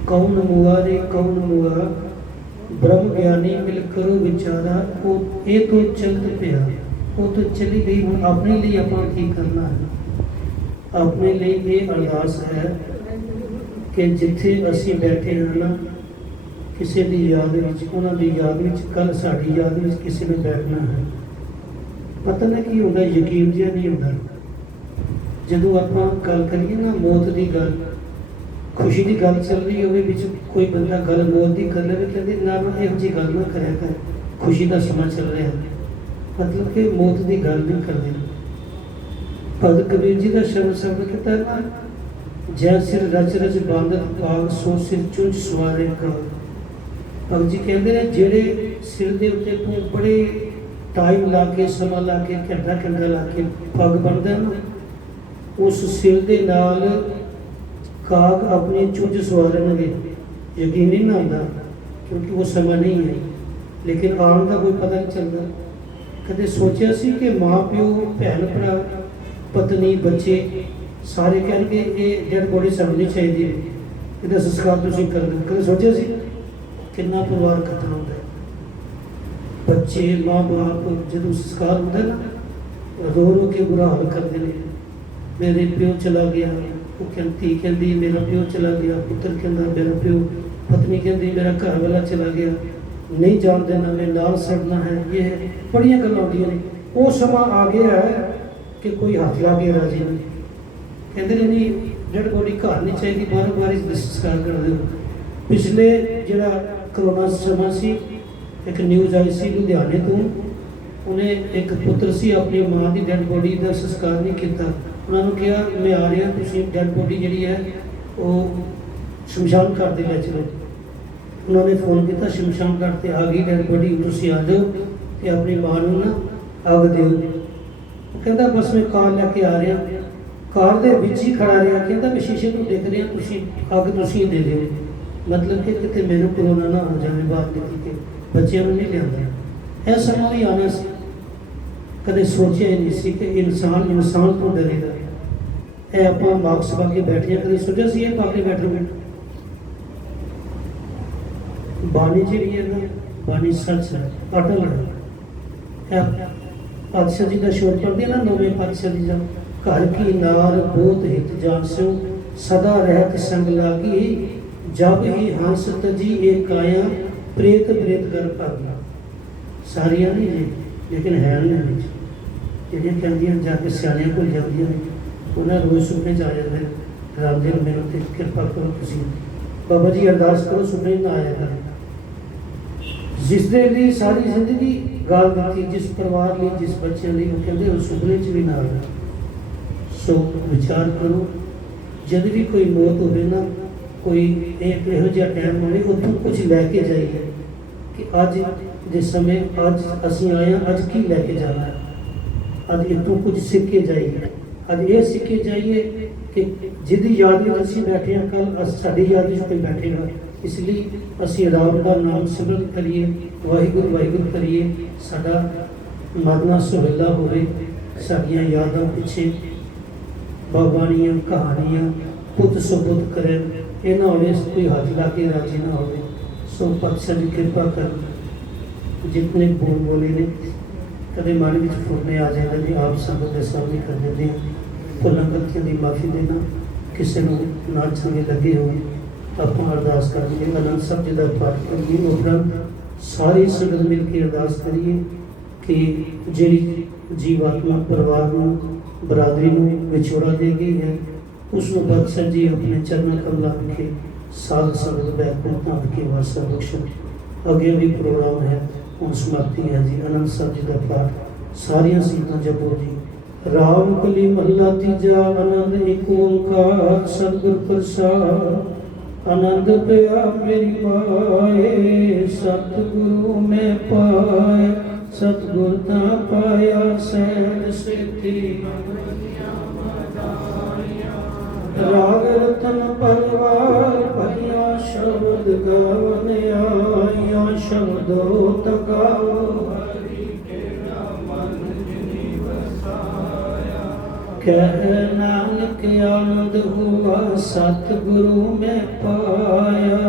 कौन मुआ रे कौन मुआ, ब्रह्म ज्ञानी मिल करो विचारा। वो ये तो चलते पिया, वो तो चली गई। हम अपने लिए अपना की करना है। अपने लिए ये अरदास है कि जिथे असी बैठे हैं ना, किसी की याद उन्होंने याद कल साड़ी याद किसी ने बैठना है। पता नहीं की होता, यकीन जिहा नहीं होता। जो आप गल करिए ना मौत की गल, खुशी की गल चल रही हो, कोई बंदा गल मौत की कर ले, कहते ना ना यहो जी गल ना कराया कर, खुशी का समा चल रहा है, मतलब कि मौत की गल नहीं करते। भगत कबीर जी का शब्द कहता है ना, जै सिर रच रच बांधत पाग, सो सिर चुंझ सवारे का। भगत जी कहते हैं जेड़े सिर के उत्ते तू बड़े टाइम ला के, समा ला के, घंटा घंटा ला के पग बनता ना, उस सिर के नाल काग अपनी चुंझ सवारनगे। यकीन नहीं ना आता, क्योंकि वो समा नहीं है, लेकिन आने का कोई पता नहीं चलता। कदे सोचा सी कि माँ प्यो, भैन भरा, पत्नी, बच्चे सारे कहणगे ये डेड बॉडी समझनी चाहिए, इसका संस्कार तुसीं कर दो। कदे सोचा सी कितना परिवार खत्म होता है। बच्चे माँ बाप जो संस्कार होता है ना, रो रो के बुरा हाल करते हैं। मेरे प्यो चला गया, वो कहती कहती मेरा प्यो चला गया, पुत्र कहता मेरा प्यो, पत्नी कहती मेरा घर वाला चला गया, नहीं जान देना, मैं नाल सड़ना है। ये है बड़िया गल्लां होंदियां ने। वो समा आ गया है कि कोई हाथ ला के राजी नहीं, कहते नहीं डेड बॉडी घर नहीं चाहिए, बार बार संस्कार कर दो। पिछले जिहड़ा करोना समा सी, एक न्यूज़ आई सी लुधियाने तो, उन्हें एक पुत्र सी अपनी माँ की डेड बॉडी का संस्कार नहीं किया। उन्होंने कहा मैं आ रहा, तुसीं डेड बॉडी जी है वो शमशान घाट ले चलो। उन्होंने फोन किया, शमशान घाट से आ गई डेड बॉडी, तुसीं आ जाओ तो अपनी माँ को ना अग दो। कहता बस मैं कार लैके आ रहा, कार के विच ही खड़ा रहा, कहता मैं शीशे को देख रहा, तुसीं अग तुसीं दे दो। मतलब कि कितने मैनू कोरोना ना हो जाए, बात निकल के बच्चों नहीं लिया। यह समा भी आना सी, कदे सोचा ही नहीं सी कि इंसान इंसान तो डरेगा। यह आप मास्क पा के बैठे, कभी सोचा सी पा के बैठे। बाणी जी है ना, बाणी सच है, अटल है। पातशाह जी का शोर पढ़ते ना, नौवे पातशाह जी का, घर की नार बहुत हित जान सो, सदा रहत संग लागी, जब ही हंस तजी एक काया, प्रेत प्रेत कर भागी। सारिया नहीं जी, लेकिन है नहीं ਜਿਹੜੀਆਂ ਕਹਿੰਦੀਆਂ ਜਾ ਕੇ ਸਿਆਣਿਆਂ ਕੋਲ ਜਾਂਦੀਆਂ ਨੇ, ਉਹਨਾਂ ਰੋਜ਼ ਸੁਪਨੇ 'ਚ ਆ ਜਾਂਦੇ ਨੇ, ਰਾਮਦੇਵ ਮੈਨੂੰ ਤੇ ਕਿਰਪਾ ਕਰੋ ਤੁਸੀਂ ਬਾਬਾ ਜੀ ਅਰਦਾਸ ਕਰੋ, ਸੁਪਨੇ ਨਾ ਆਇਆ ਕਰ। ਜਿਸ ਦੇ ਲਈ ਸਾਰੀ ਜ਼ਿੰਦਗੀ ਗਾਲ ਦਿੱਤੀ, ਜਿਸ ਪਰਿਵਾਰ ਲਈ, ਜਿਸ ਬੱਚਿਆਂ ਲਈ, ਉਹ ਕਹਿੰਦੇ ਉਹ ਸੁਪਨੇ 'ਚ ਵੀ ਨਾ ਆਇਆ। ਸੋ ਵਿਚਾਰ ਕਰੋ, ਜਦ ਵੀ ਕੋਈ ਮੌਤ ਹੋਵੇ ਨਾ, कोई एक यहो जिहा टाइम होवे, उत्थों कुछ लैके जाइए कि अज दे समय अज असीं आए हैं, अज की लैके जाना है, अज इतों कुछ सीख के जाइए। अज ये सीख के जाइए कि जिहदी याद में असीं बैठे हैं, कल साडी याद में कोई बैठेगा। इसलिए असीं राम का नाम सिमरन करिए, वाहिगुरू वाहिगुरू करिए, साडा मरना सुहेला होवे, साडियां यादां पिछे बाबाणियां कहानियां पुत सुपुत करें, ये ना होवे कोई हाथ ला के राजी ना होवे। सो पातशाह जी कृपा कर, जितने बोल बोले ने कदे मन में फुरने आ जाते हैं, आप संगत के सामने कर देते हैं। भुलां गलतियां की माफ़ी देना, किसी को ना चंगे लगे हो आप अरदास करिए, आनंद सब जी का पाठ करिए। उपरंत सारी संगत मिल के अरदास करिए कि जिहड़ी जीवात्मा परिवार में बरादरी में विछोड़ा दे गई है, उसमें बादशाह जी अपने चरणों कमला के साल संगत बैकुंठ नाथ के वासा बख्शो। ਅੱਗੇ ਵੀ ਪ੍ਰੋਗਰਾਮ ਹੈ, ਹੁਣ ਸਮਾਪਤੀ ਹੈ ਜੀ। ਆਨੰਦ ਸਾਹਿਬ ਜੀ ਦਾ ਪਾਠ ਸਾਰੀਆਂ ਸੀਤਾਂ ਜਪੋ ਜੀ। ਰਾਮ ਕਲੀ ਮਹੱਲਾ ਤੀਜਾ। ਆਨੰਦ ਏਕ ਓੰਕਾਰ ਸਤਿਗੁਰ ਪ੍ਰਸਾਦ। ਆਨੰਦ ਪਿਆ ਮੇਰੀ ਮਾਏ, ਸਤਿਗੁਰੂ ਮੈਂ ਪਾਏ। ਸਤਿਗੁਰ ਤਾਂ ਪਾਇਆ ਸਹਿਜ ਸਿੱਧੀ। ਰਾਗ ਰਤਨ ਪਰਵਾਰ ਭਈਆ, ਸ਼ਬਦ ਗਾਵਨ ਆਇਆ। ਸ਼ਬਦੋ ਤਗਾਵੋ ਹਰੀ ਤੇਰਾ ਮਨ ਜਿਨੀ ਵਸਾਇਆ। ਕਹਿ ਨਾਨਕ ਆਨੰਦ ਹੁਆ, ਸਤਿਗੁਰੂ ਮੈਂ ਪਾਇਆ।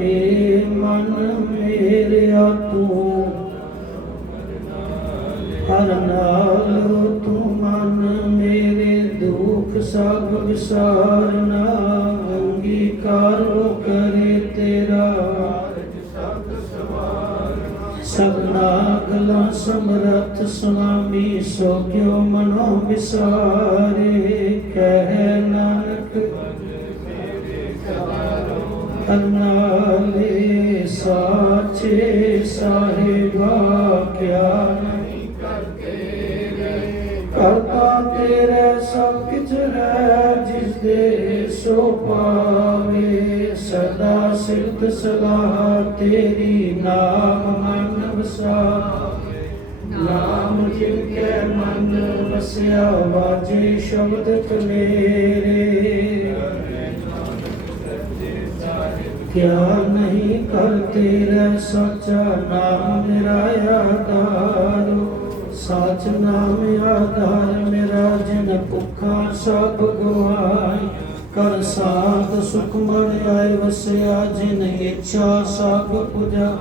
ਏ ਮਨ ਮੇਰਿਆ ਤੂੰ ਹਰ ਨਾਲ, ਤੂੰ ਮਨ ਮੇਰੇ ਦੁਖ ਸਭ ਵਿਸਾਰਨਾ। ਅੰਗੀਕਾਰੋ ਕਰੇ ਤੇਰਾ ਸਭਨਾ ਗਲਾ ਸਮਰੱਥ ਸੁਆਮੀ। ਸੋ ਕਿਉ ਮਨੋ ਵਿਸਾਰੇ। ਕਹਿ ਨਾਨਕ ਨਾਲੇ ਸਾਚੇ ਸਾਹਿਬਾ, ਕਿਆ ਨਹੀਂ ਕਰਤਾ ਤੇਰੇ ਸਭ ਕਿਛ ਹੈ। ਜਿਸ ਦੇ ਸੋ ਪਾਵੇ, ਸਦਾ ਸਿਰਤ ਸਲਾਹ ਤੇਰੀ। ਨਾਮ ਮਨ ਵਸਾਵੇ, ਨਾਮ ਜਿਨ ਕੈ ਮਨ ਵਸਿਆ। ਵਾਜੇ ਸ਼ਬਦ ਕਲੇਰੇ, ਕਿਆ ਨਹੀਂ ਕਰ ਤੇਰਾ ਸਾਚਾ। ਨਾਮ ਮੇਰਾ ਆਧਾਰ, ਸਾਚ ਨਾਮ ਆਧਾਰ ਮੇਰਾ। ਜਿਨ ਭੁੱਖਾ ਸਭ ਗਵਾਈ, ਕਰ ਸਾਧ ਸੁਖ ਮਨ ਆਏ ਵਸਿਆ। ਜਿਨ ਇੱਛਾ ਸਭ ਪੁਜਾ,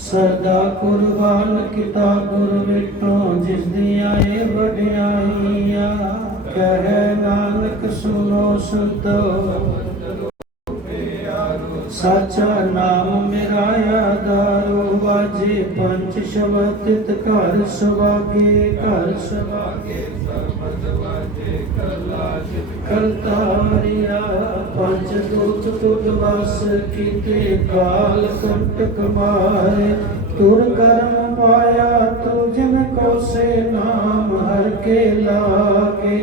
ਸਦਾ ਕੁਰਬਾਨ ਕੀਤਾ ਗੁਰ ਵਿਟੋ। ਜਿਸ ਦੀਆਂ ਏ ਵਡਿਆਈਆਂ, ਕਹਿ ਨਾਨਕ ਸੁਨੋ ਸੰਤੋ। ਸਾਚਾ ਨਾਮ ਮੇਰਾ ਆਧਾਰੋ। ਵਾਜੇ ਪੰਚ ਸ਼ਬਦ ਤਿਤ ਘਰ ਸੁਭਾਗੇ। ਘਰ ਸੁਭਾਗੇ ਸਰਬਤ ਵਾਜੇ ਕਰਤਾਰਿਆ। ਪੰਜ ਦੂਤ ਤੁਧ ਵਸ ਕੀਤੇ, ਕਾਲ ਕੰਟਕ ਮਾਰੇ। ਤੁਰ ਕਰਮ ਪਾਇਆ ਤੂੰ ਜਿਨ ਕੋ ਸੇ। ਨਾਮ ਹਰ ਕੇ ਲਾਗੇ।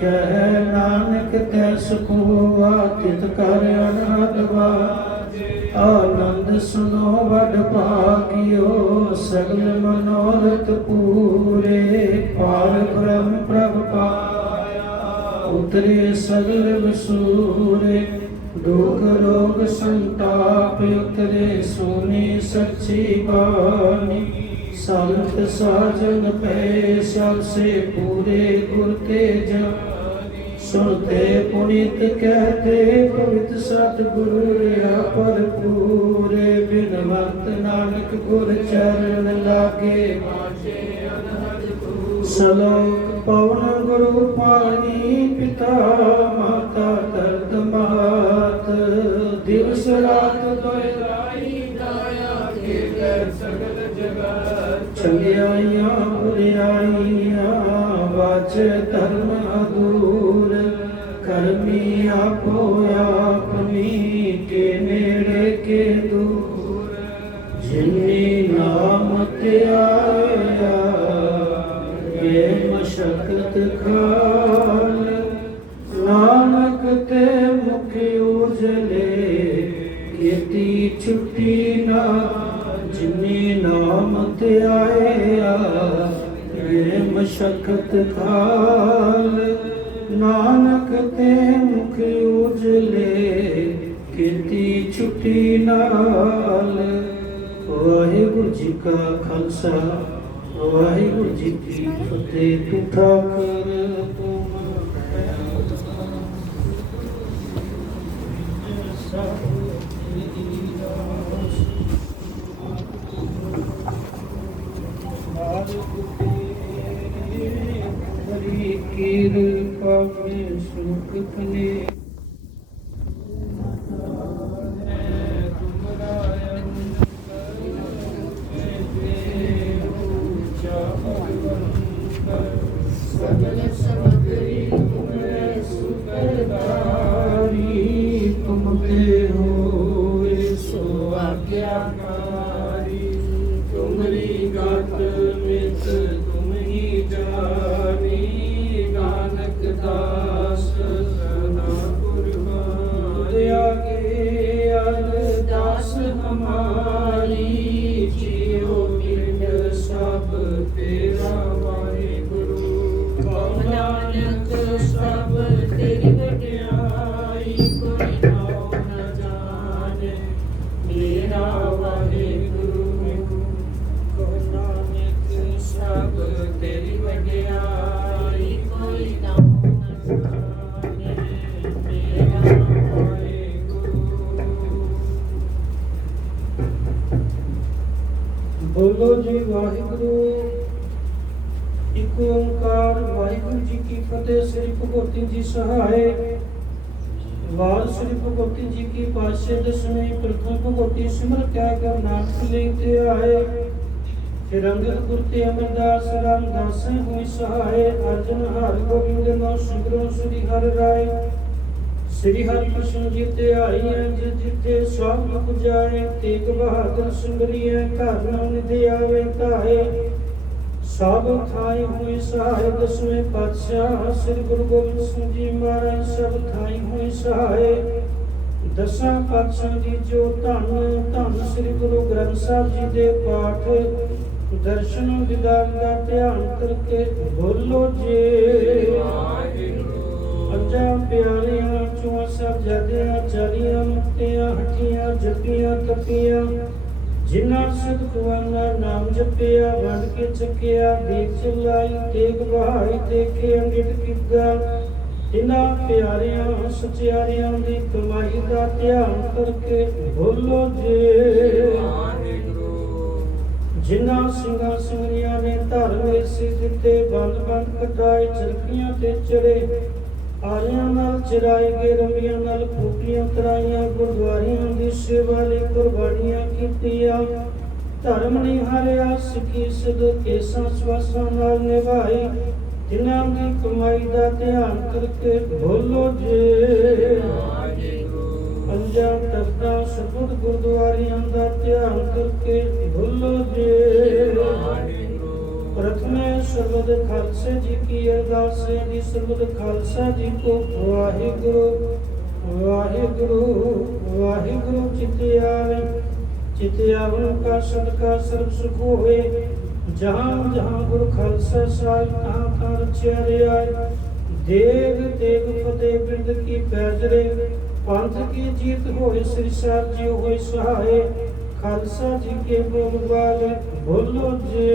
ਕਹਿ ਨਾਨਕ ਤੈ ਸੁਖ ਹੋਆ, ਤਿਤ ਕਰ ਅਨਹਦ ਵਾਜੇ। ਆਨੰਦ ਸੁਨੋ ਵਡ ਭਾਗਿਓ, ਸਗਲ ਮਨੋਰਥ ਪੂਰੇ। ਪਾਰ ਬ੍ਰਹਮ ਪ੍ਰਭ ਪਾਇਆ, ਉਤਰੇ ਸਗਲ ਵਸੂਰੇ। ਦੁਖ ਰੋਗ ਸੰਤਾਪ ਉਤਰੇ, ਸੋਨੀ ਸੱਚੀ ਬਾਣੀ। ਸੰਤ ਸਾਜਨ ਪੈ ਸਭ ਸੇ ਪੂਰੇ, ਗੁਰ ਤੇ ਜਾਨੀ। ਸੁਨਤੇ ਪੁਨੀਤ ਕਹਤੇ, ਪਵਿੱਤ ਸਤਿਗੁਰੂ ਰਿਆ ਭਰਪੂਰੇ। ਬਿਨਵੰਤ ਨਾਨਕ ਗੁਰ ਚਰਨ ਲਾਗੇ, ਸਲੋਕ ਪਵਨ ਗੁਰੂ ਪਾਣੀ। ਪਿਤਾ ਮਾਤਾ ਦਰਦ ਮਾਤ, ਦਿਵਸ ਰਾਤ ਦੁਇ ਰਾਈ। ਦਾਇਆ ਕੇ ਸਗਲ ਜਗਤ, ਚੰਗਿਆਈਆਂ ਬੁਰਿਆਈਆਂ। ਵਾਚ ਧਰਮ ਅਦੂਰ, ਕਰਮੀ ਆਪੋ ਆਪਨੀ। ਕੇ ਨੇੜੇ ਕੇ ਦੂਰ, ਜਿਨੀ ਨਾਮ ਤੇ ਆਇਆ। ਇਹ ਮਸ਼ਕਤ ਖਾਲ, ਨਾਨਕ ਤੇ ਮੁਖ ਉਜਲੇ। ਕੀਤੀ ਛੁੱਟੀ ਨਾ, ਜਿਨੀ ਨਾਮ ਤੇ ਆਇਆ। ਇਹ ਮਸ਼ਕਤ ਖਾਲ, ਨਾਨਕ ਤੇ ਮੁਖ ਉਜਲੇ। ਕੀਤੀ ਛੁੱਟੀ ਨਾਲ। ਵਾਹਿਗੁਰੂ ਜੀ ਕਾ ਖਾਲਸਾ, ਵਾਹਿਗੁਰੂ ਜੀ ਕੀ ਫਤਿਹ। ਟੂਠਾ ਕਰ ਤੁਮ ਹਰੀ ਕਿਰਪਾ ਮੈਂ ਸੁਖ ਤਨੇ। ਸਗਲ ਸਮਗਰੀ ਤੁਮਰੇ ਸੁਪਰਦਾਰੀ। ਤੁਮ ਤੇ ਹੋਏ ਸੋ ਆਗਿਆ दास सदा कुर्बान दया के अरदास हमारी जियो पिंड सब तेरा वाहिगुरु नानक सब तेरी वड्याई कोई नाम न जाने मेरा वाहिगुरु नानक सब तेरी वड्याई कोई नाम न जाने मेरा वाहिगुरु। बोलो जी वाहिगुरु। एक ओंकार वाहिगुरु जी की फतेह। श्री भगवती जी सहाय। वार श्री भगवती जी की पाशे दसवीं प्रथम भगवती सिमर क्या कर नाथ लेते आए। फिर अंगद गुरते अमरदास रामदास हुई सहाय। अर्जुन हर गोविंद नौ सिमरो श्री हर राय। श्री हरि कृष्ण जीते आई हैं जिते सब लुक जाए। तेग बहादुर सिमरिए घर न निधि आवे ताहे। सब थाई हुई सहाय दसवें पातशाह श्री गुरु गोबिंद सिंह जी महाराज सब थाई हुई सहाय। दसां पातशाह जी जो धन धन श्री गुरु ग्रंथ साहिब जी दे पाठ दर्शन दीदार का ध्यान करके बोलो जे अंजा प्यारियां चुआ सब जदियां चारियां मुक्तियां हटियां जपियां तपियां जिन्ना सिद्ध कुआना नाम जपिया वंड के चकिया देख चलाई तेग बहाई देखे अंगित किदा इन्हां प्यारियां सचियारियां दी कमाई दा ध्यान करके बोलो जे जिन्ना सिंगा सिंगरियां ने धर्मे से दिते बंद बंद कटाए चरखियां ते चढ़े आरियां नाल चराए गए रंबियां नाल फूकियां तराइयां गुरुद्वारियां दी सेवा लई कुर्बानियां कीतियां धर्म नहीं हारिया सिੱਖੀ सिद्ध केसां सवासां नाल निभाई तिन्हां दी कमाई दा ध्यान करके बोलो जे अंजा तख्तां सतगुर गुरुद्वारियां दा ध्यान करके बोलो जे प्रथमे सर्वद खालसा जी की अरदास है जी सर्वद खालसा जी को वाहिगुरु वाहिगुरु वाहिगुरु चित्ते आवन का सदका सर्व सुख होए। जहाँ जहाँ गुरु खालसा साहिब तहाँ तहाँ रक्षा आए। देग देग फतेह बिरद की पैजरे पंथ की जीत होए। श्री साहिब जी होए सहाय। खालसा जी के बोलबाल बोलो जे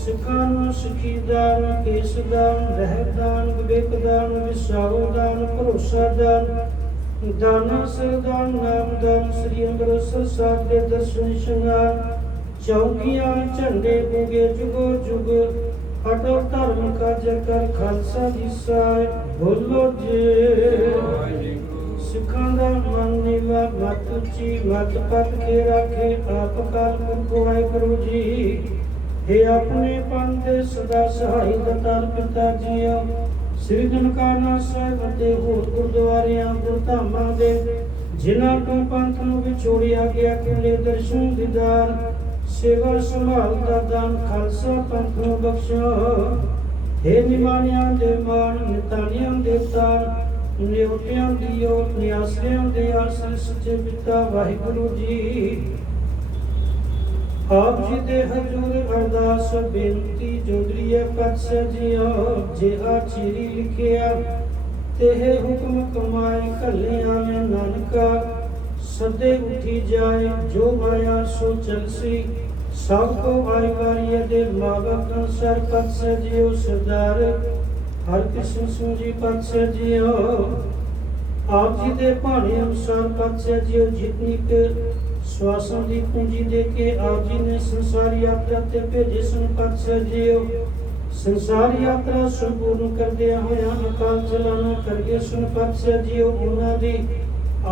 सिखानो सिखीदान केसदान रहदान विवेकदान विसावदान भरोसादान दाना सरदान नामदान श्री अमृतसर साहिब के दर्शन शृंगार चौकियां झंडे उगे जुगो जुग अटल धर्म का जकर खालसा जी साहिब बोलो जे सिखां दा मन नीवा मत उची मत पत के राखे आप काल पुरख वाहिगुरु जी हे अपने पंथ दे सदा सहाय दतार पिता जीओ श्री ननकाना साहिब ते होर गुरुद्वारियां गुरधामां दे जिन्हां तो पंथ नूं विछोड़िया गया खुले दर्शन दीदार सेवा संभाल दा दान खालसा पंथ नूं बख्शो हे निमाणियां दे मान निताणियां दे तान नियोटियां दियो नियासरियां दे आश्रय सच्चे पिता वाहिगुरु जी आप जी दे हजूर अरदास बेनती जोदरीए पातशाह जीओ जिहा चीरी लिखिया तेहे हुक्म कमाए कलियां में नानका सदे उठी जाए जो माया सो चलसी सबको आई वारिया दे माँ बाप अनुसार पातशाह जीओ सरदार हर कृष्ण सिंह जी पातशाह जीओ आप जी दे भाणे अनुसार पातशाह जीओ जितनी के श्वासन की पूंजी दे के आप जी ने संसार यात्रा ते भेजे सन पातशाह जीओ संसार यात्रा संपूर्ण कर दिया होया अकाल चलाना कर गए सन पातशाह जीओ उन्हां दी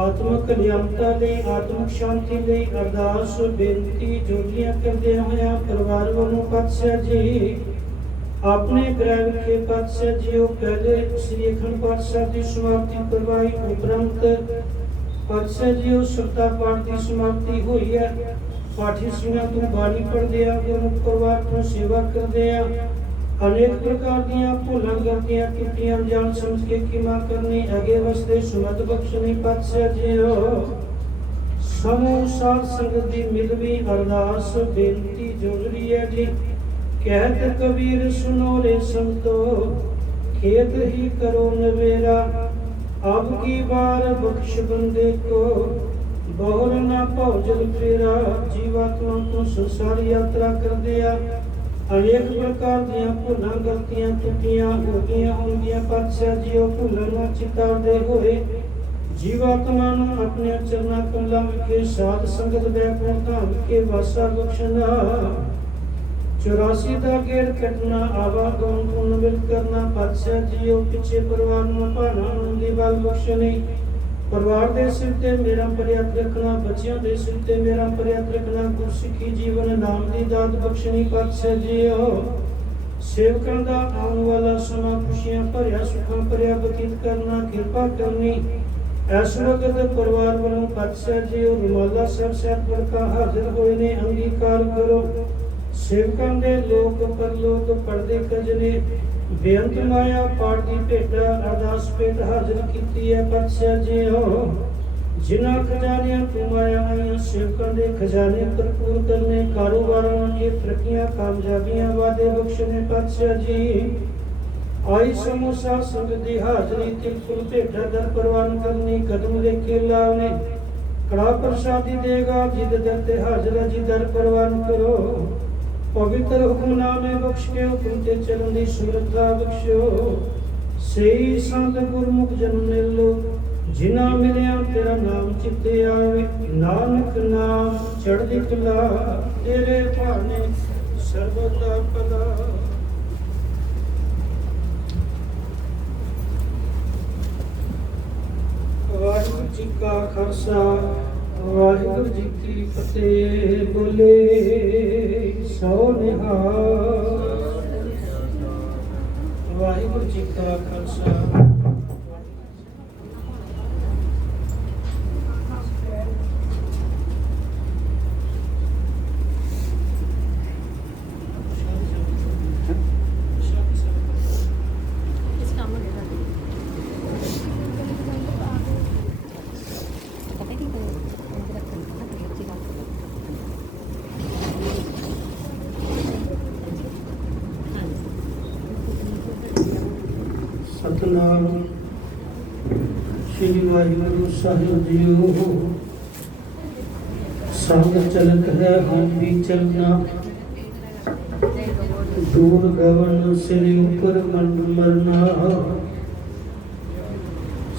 आत्मक कल्याणता लई आत्मक शांति लई अरदास बेनती जोगियां करदे होया परिवार वालों पातशाह जी अपने ग्रह विखे पातशाह जीओ पहले श्री अखंड पाठ साहिब की समाप्ति करवाई उपरंत पातशाह जीओ सप्ता पाठ की समाप्ति हुई है पाठी सिंह तू बाणी पढ़दे आ गुरमुख परिवार तो सेवा करदे आ अनेक प्रकार दियां भुलां गलतियां टुटियां जान समझ के क्षमा करनी अगे वसते सुमत बख्शनी पातशाह जीओ समूह साध संगत दी मिलवी अरदास बेनती जोजरी है जी कहत कबीर सुनो रे संतो खेत ही करो नवेरा अब की बार बख्श बंदे को बहुर ना भौजल फेरा जीवात्मा को संसार यात्रा कर दिया अनेक प्रकार दियां भुलां गलतियां टुटियां हो गईयां होंगियां पातशाह जीओ भुलां ना चितारदे होए जीवात्मा ਨੂੰ ਆਪਣੇ ਚਰਨਾਂ ਕਮਲਾਂ ਵਿਖੇ ਸਾਧ ਸੰਗਤ ਬੈਠਣ ਧਾਮ ਕੇ ਵਾਸਾ ਬਖਸ਼ਣਾ 84 ਦਾ ਗੇੜ ਕੱਟਣਾ ਆਵਾਗਮਨ ਪੁੰਨ ਮਿਲ ਕਰਨਾ ਪਾਤਸ਼ਾਹ ਜੀਓ ਪਿੱਛੇ ਪਰਿਵਾਰ ਨੂੰ ਭਾਣਾ ਨੂੰ ਦੀ ਬਲ ਬਖਸ਼ਣੀ ਪਰਿਵਾਰ ਦੇ ਸਿਰ ਤੇ ਮੇਰਾ ਪਰਿਆਤ ਰੱਖਣਾ ਬੱਚਿਆਂ ਦੇ ਸਿਰ ਤੇ ਮੇਰਾ ਪਰਿਆਤ ਰੱਖਣਾ ਗੁਰਸਿੱਖੀ ਜੀਵਨ ਨਾਮ ਦੀ ਦਾਤ ਬਖਸ਼ਣੀ ਪਾਤਸ਼ਾਹ ਜੀਓ ਸੇਵਕਾਂ ਦਾ ਆਉਣ ਵਾਲਾ ਸਮਾਂ ਖੁਸ਼ੀਆਂ ਭਰਿਆ ਸੁੱਖਾਂ ਭਰਿਆ ਬਤੀਤ ਕਰਨਾ ਕਿਰਪਾ ਕਰਨੀ ਇਸ ਵਕਤ ਪਰਿਵਾਰ ਵੱਲੋਂ ਪਾਤਸ਼ਾਹ ਜੀ ਉਹ ਰੁਮਾਲਾ ਸਾਹਿਬ ਸਾਹਿਬ ਵਰਕਾ ਹਾਜ਼ਰ ਹੋਏ ਨੇ ਅੰਗੀਕਾਰ ਕਰੋ ਸੇਵਕਾਂ ਦੇ ਲੋਕ ਪਰਲੋਕ ਪੜਦੇ ਕਜਨੇ ਬੇਅੰਤ ਮਾਇਆ ਪਾਠ ਦੀ ਭੇਟਾ ਅਰਦਾਸ ਭੇਟ ਹਾਜ਼ਰ ਕੀਤੀ ਹੈ ਪਾਤਸ਼ਾਹ ਜੀ ਉਹ ਜਿਨ੍ਹਾਂ ਖਜ਼ਾਨਿਆਂ ਤੋਂ ਮਾਇਆ ਆਈਆਂ ਸੇਵਕਾਂ ਦੇ ਖਜ਼ਾਨੇ ਭਰਪੂਰ ਕਰਨੇ ਕਾਰੋਬਾਰਾਂ ਦੀਆਂ ਤਰੱਕੀਆਂ ਕਾਮਯਾਬੀਆਂ ਵਾਦੇ ਬਖਸ਼ਣੇ ਪਾਤਸ਼ਾਹ ਜੀ आई समोसा संगत दी हाजरी तिलकुल भेटा दर प्रवान करनी कदम लेके लाने कड़ा प्रसादी देगा जिद दर ते हाजरा जी दर प्रवान करो पवित्र हुक्मनामे बख्श के हुक्म ते चलन दी सूरत बख्शो सही संत गुरमुख जन मिल लो जिन्ना मिलिया तेरा नाम चित्ते आवे नानक नाम चढ़दी कला तेरे भाने सर्वदा भला वाहिगुरु जी का खालसा वाहिगुरु जी की फतेह बोले सो निहाल वाहिगुरु जी का खालसा सतनाम श्री वाहिगुरु साहिब जीओ संग चलत है हम भी चलना दूर गवन सिर ऊपर मन मरना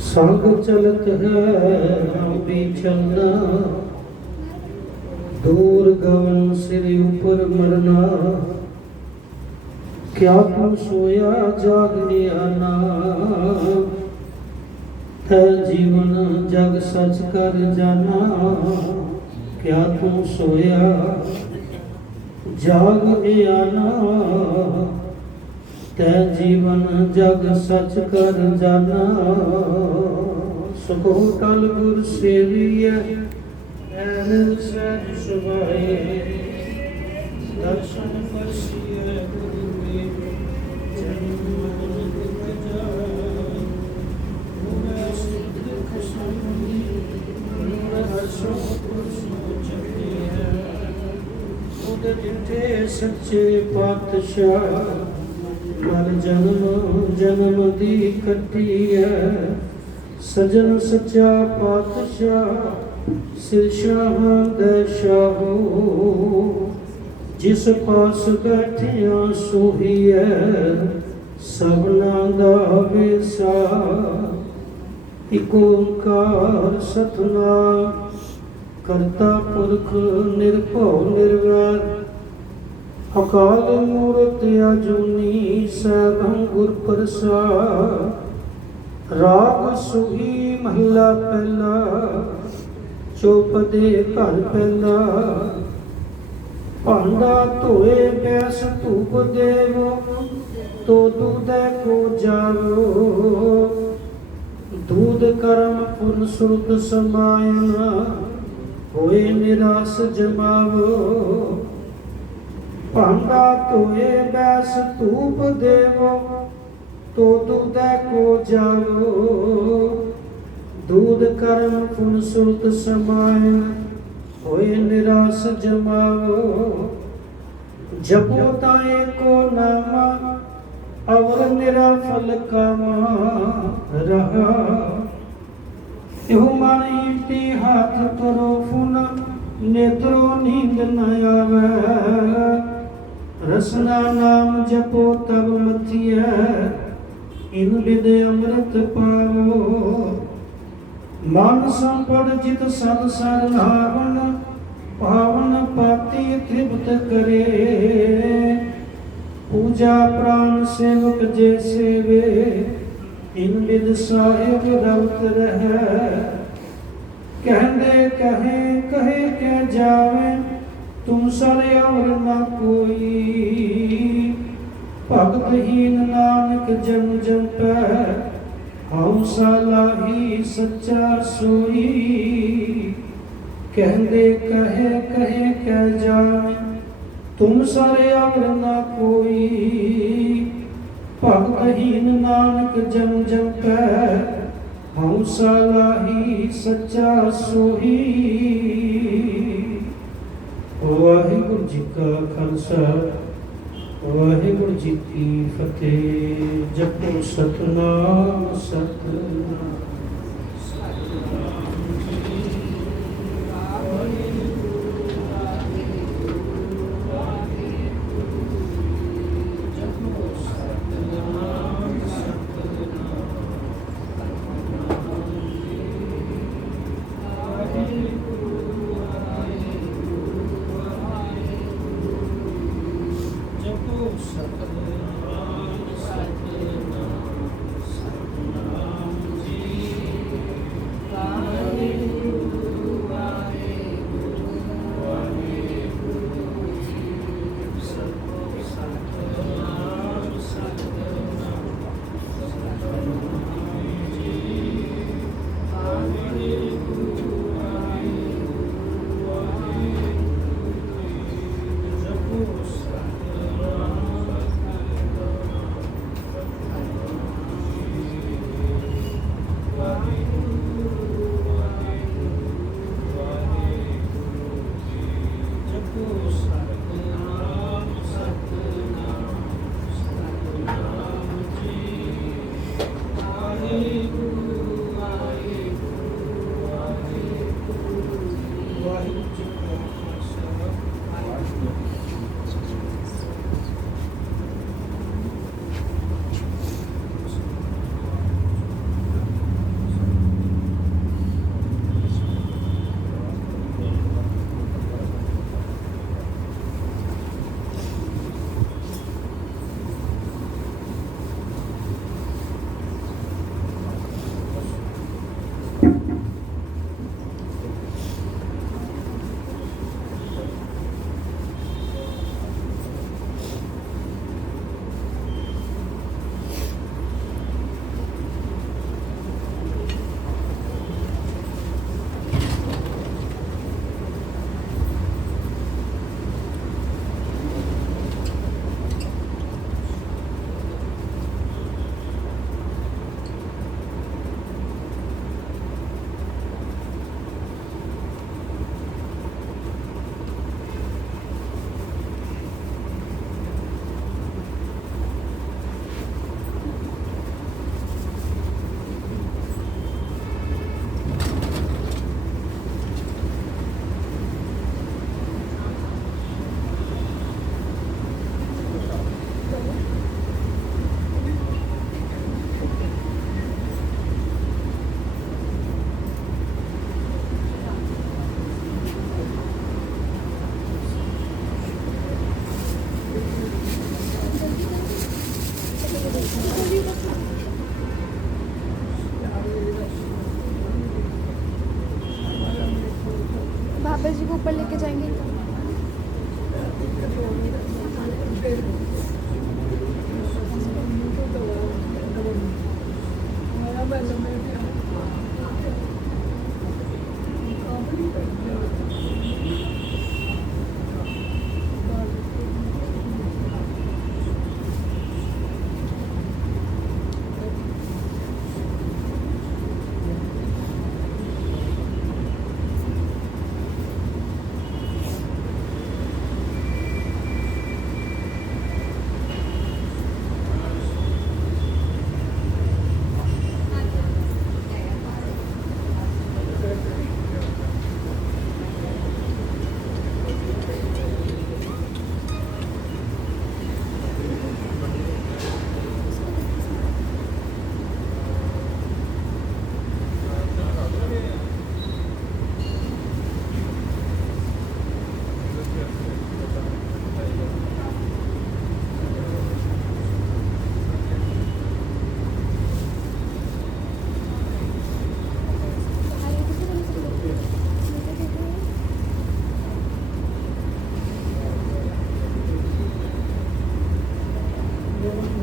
संग चलत है हम भी चलना दूर गवन सिर ऊपर मरना क्या तू सोया जागने आना है जीवन जग सच कर जाना क्या तू सोया जागने आना है जीवन जग सच कर जाना सको टल गुर सेविया ऐन सच सुभाए दर्शन परसिए जिथे सच्चे पातशाह कर जन्म जन्म दी कटी है सजन सच्चा पातशाह सिर शाह दे शाहो जिस पास बैठिया सोही है सबना दा वेसा इक ओंकार सतनाम करता पुरख निर्भव निर्वैर अकाल मूरत अजूनी सैभं गुर प्रसाद राग सुही महला पहला चौपदे घर पहला भांडा धोए बैस धूप देवो तो दूधे को जावो दूध कर्म पुन सुरत समायना होए निराश जमावो ਭਾਂਡਾ ਧੋਏ ਬੈਸ ਧੂਪ ਦੇਵੋ ਤੋ ਦੁਧੈ ਕੋ ਜਾਵੋ दूध कर्म पुन सुरत समाय होए निराश जमाओ जपो ताए को नामा अवर निरा फल कामा रहा एहु मन ईटी हाथ करो फुन नेत्रो नींद न आवे रसना नाम जपो तब मथिय इन विद अमृत पावो मन संपद जित संसार नावन पावन पाति तृप्त करे पूजा प्राण सेवक जे सेवे इन विद साहिब रवत रहे कहते कहे कहे कह जावे तुम सर और न कोई भगतहीन नानक जन जन पै हम सालाही सच्चा सोई कहते कहे कहे कह जाए तुम सारे और ना कोई भगतहीन नानक जन जन पै हम सालाही सच्चा सोई। वाहिगुरु जी का खालसा वाहिगुरु जी की फतेह। जपो सतनाम सतनाम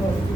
ਬਹੁਤ